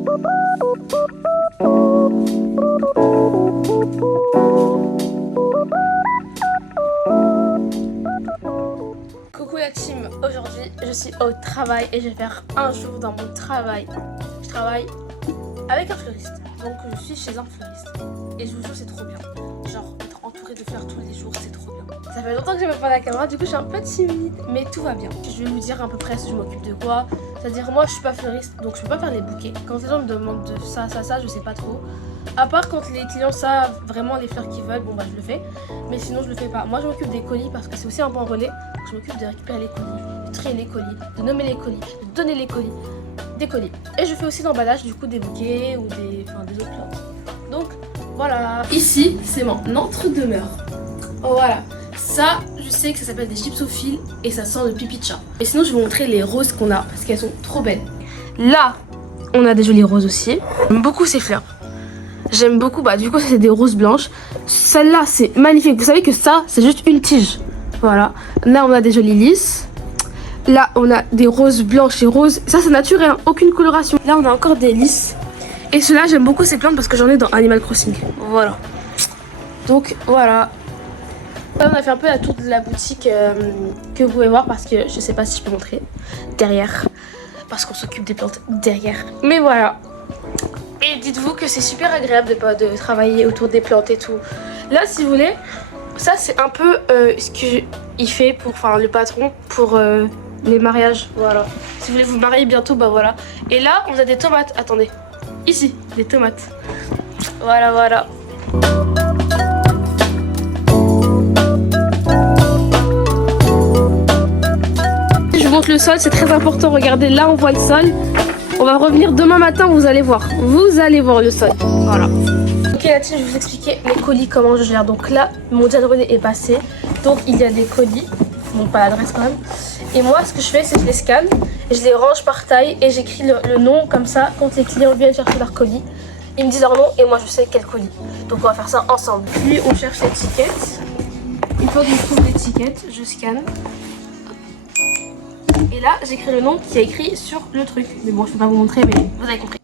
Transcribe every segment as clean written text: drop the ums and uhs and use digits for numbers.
Coucou la team, aujourd'hui je suis au travail et je vais faire un jour dans mon travail. Je travaille avec un fleuriste, donc je suis chez un fleuriste. Et je vous jure c'est trop bien, genre être entourée de fleurs tous les jours c'est trop bien. Ça fait longtemps que je me prends la caméra, du coup je suis un peu timide, mais tout va bien. Je vais vous dire à peu près si je m'occupe de quoi. C'est-à-dire moi je suis pas fleuriste, donc je peux pas faire les bouquets. Quand les gens me demandent de ça, je sais pas trop. À part quand les clients savent vraiment les fleurs qu'ils veulent, bon bah je le fais. Mais sinon je le fais pas. Moi je m'occupe des colis parce que c'est aussi un bon relais. Donc je m'occupe de récupérer les colis, de trier les colis, de nommer les colis, de donner les colis, des colis. Et je fais aussi l'emballage du coup des bouquets ou des autres plantes. Donc voilà. Ici c'est mon entre-demeure. Oh, voilà. Ça je sais que ça s'appelle des gypsophiles et ça sent le pipi de chat. Et sinon je vais vous montrer les roses qu'on a parce qu'elles sont trop belles. Là on a des jolies roses aussi. J'aime beaucoup ces fleurs. J'aime beaucoup, bah du coup ça c'est des roses blanches. Celle-là c'est magnifique, vous savez que ça c'est juste une tige. Voilà, là on a des jolies lys. Là on a des roses blanches et roses. Ça c'est naturel, hein, aucune coloration. Là on a encore des lys. Et ceux-là j'aime beaucoup ces plantes parce que j'en ai dans Animal Crossing. Voilà. Donc voilà. Là on a fait un peu la tour de la boutique que vous pouvez voir parce que je sais pas si je peux montrer derrière. Parce qu'on s'occupe des plantes derrière. Mais voilà. Et dites-vous que c'est super agréable de travailler autour des plantes et tout. Là, si vous voulez, ça c'est un peu ce qu'il fait pour, enfin le patron pour les mariages. Voilà. Si vous voulez vous marier bientôt, bah voilà. Et là, on a des tomates. Attendez. Ici, des tomates. Voilà, voilà. Je vous montre le sol, c'est très important. Regardez, là on voit le sol. On va revenir demain matin, vous allez voir. Vous allez voir le sol. Voilà. Ok la team, je vais vous expliquer les colis, comment je gère. Donc là, mon deal relais est passé. Donc il y a des colis. Bon, pas l'adresse quand même. Et moi, ce que je fais, c'est que je les scanne. Et je les range par taille. Et j'écris le nom comme ça. Quand les clients viennent chercher leur colis, ils me disent leur nom et moi je sais quel colis. Donc on va faire ça ensemble. Puis on cherche l'étiquette. Une fois que je trouve l'étiquette, je scanne. Et là, j'écris le nom qui est écrit sur le truc. Mais bon, je peux pas vous montrer, mais vous avez compris.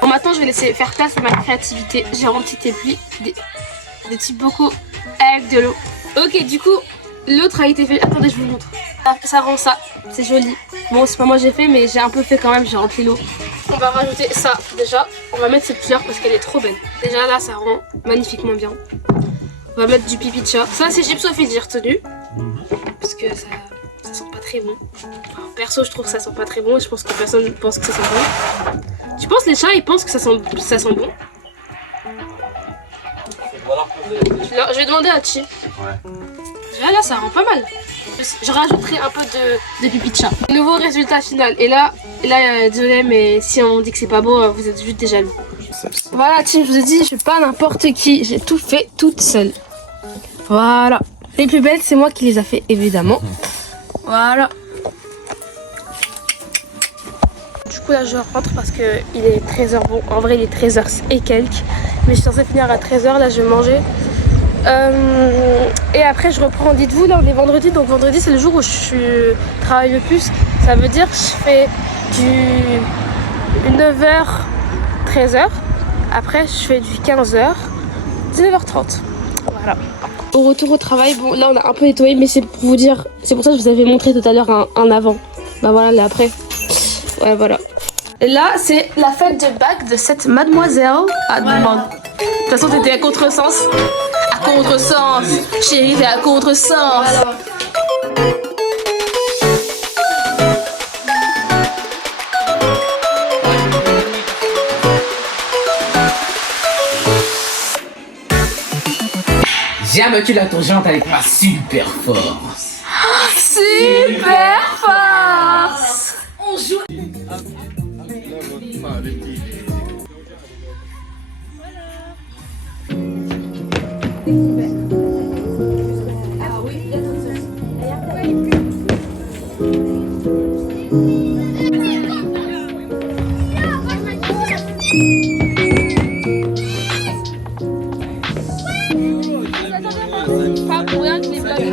Bon, maintenant, je vais laisser faire place à ma créativité. J'ai rempli tes plis, des petits bocaux avec de l'eau. Ok, du coup, l'autre a été fait. Attendez, je vous montre. Ça rend ça, c'est joli. Bon, c'est pas moi j'ai fait, mais j'ai un peu fait quand même, j'ai rempli l'eau. On va rajouter ça déjà. On va mettre cette fleur parce qu'elle est trop belle. Déjà là, ça rend magnifiquement bien. On va mettre du pipi de chat. Ça, c'est gypsophile, j'ai retenu. Parce que ça sent pas très bon. Enfin, perso, je trouve que ça sent pas très bon et je pense que personne pense que ça sent bon. Je pense que les chats, ils pensent que ça sent bon. Je vais demander à Chi. Ouais. Là, ça rend pas mal. Je rajouterai un peu de pipi de chat. Nouveau résultat final. Et là, désolé, mais si on dit que c'est pas beau, vous êtes juste des jaloux. Voilà, team, je vous ai dit, je suis pas n'importe qui. J'ai tout fait toute seule. Voilà. Les plus belles, c'est moi qui les a fait, évidemment. Voilà. Du coup, là, je rentre parce qu'il est 13h. Bon, en vrai, il est 13h et quelques. Mais je suis censée finir à 13h. Là, je vais manger. Et après je reprends, dites-vous, là on est vendredi, donc vendredi c'est le jour où je travaille le plus. Ça veut dire que je fais du 9h 13h, après je fais du 15h 19h30. Voilà. Au retour au travail, bon là on a un peu nettoyé, mais c'est pour vous dire, c'est pour ça que je vous avais montré tout à l'heure un avant. Bah voilà, là après. Ouais, voilà. Et là c'est la fête de bac de cette mademoiselle. Ah, ouais. De toute façon t'étais à contresens. À contresens, chérie, t'es à contresens. Voilà. Jamais tu la tangente avec ma super force. Super force. On joue. Rien que les blagues.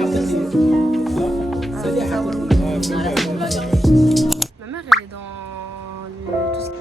Ma mère, elle est dans tout ce qui...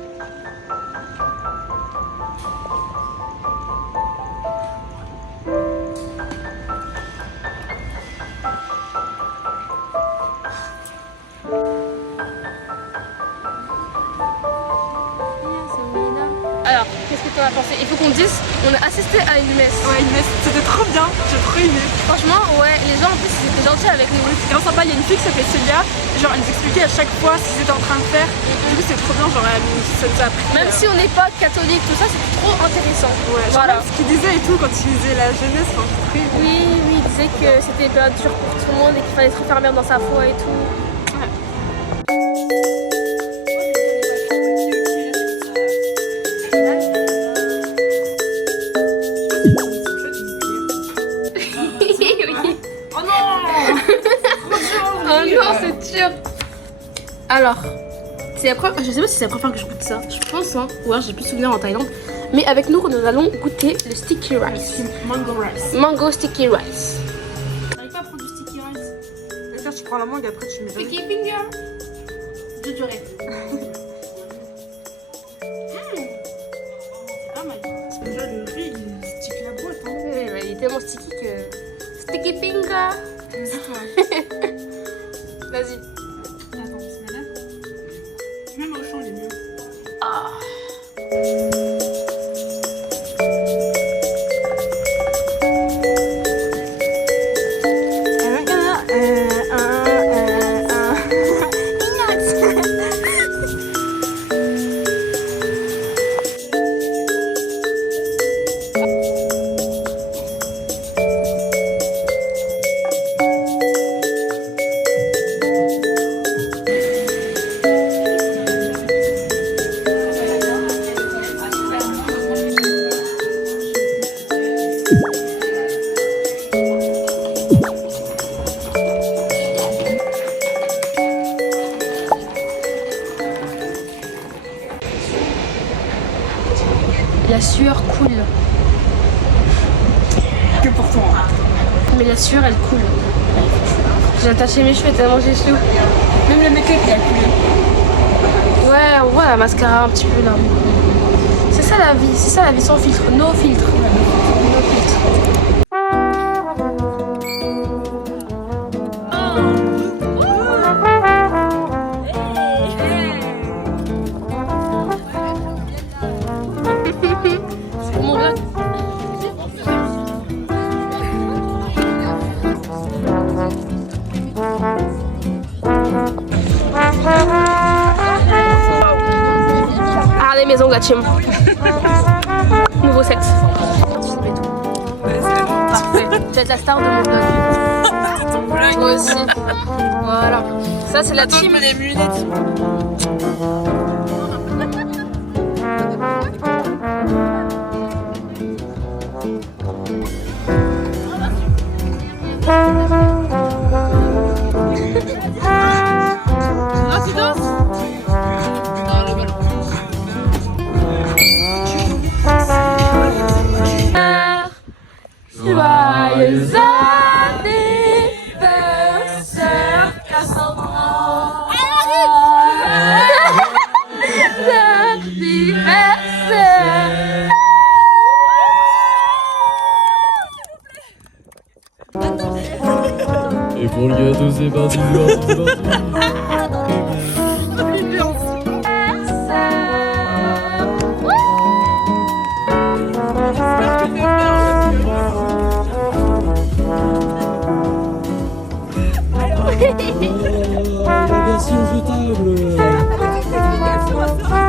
Alors, qu'est-ce que tu en as pensé? Il faut qu'on dise, on a assisté à une messe. Ouais, une messe, c'était trop bien, j'ai trop aimé. Franchement, ouais, les gens en plus ils étaient gentils avec nous. C'est grave sympa, il y a une fille qui s'appelait Célia, genre elle nous expliquait à chaque fois ce qu'ils étaient en train de faire. Du coup c'était trop bien, genre ça nous a appris. Même si on n'est pas catholique, tout ça, c'était trop intéressant. Ouais, genre Voilà. même ce qu'ils disaient et tout quand ils disaient la jeunesse, enfin j'ai trop aimé. Oui, il disait que c'était une période dure pour tout le monde et qu'il fallait se refermer dans sa foi et tout. Oh non. Oh non, c'est dur. Alors, c'est la première... je sais pas si c'est la première fois que je goûte ça. Je pense, hein. Ou alors j'ai plus de souvenirs en Thaïlande. Mais avec nous, nous allons goûter le sticky rice. Mango rice. Mango sticky rice. T'arrives pas à prendre du sticky rice? C'est-à-dire tu prends la mangue après tu mets dans Sticky finger. De durée. C'est pas mal. Parce que déjà le riz il stick la boîte hein. Ouais, il est tellement sticky que... Sticky finger. Vas-y toi. Vas-y. Attends, c'est malade. Même au champ il est mieux. Ah. La sueur coule. Que pour toi. Mais la sueur, elle coule. J'ai attaché mes cheveux tellement j'ai chaud. Même le make-up il a coulé. Ouais, on voit la mascara un petit peu là. C'est ça la vie sans filtre, no filtre. No filtre. Mon gars. Allez, maison Gachim. Nouveau set. Parfait. Tu vas être la star de mon vlog. Toi aussi. Voilà. Ça, c'est la team. les lunettes. Ah, tu danses? Joyeux anniversaire, Cassandra. Anniversaire. Et pour le gâteau, c'est parti, c'est la version jetable.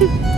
Bye.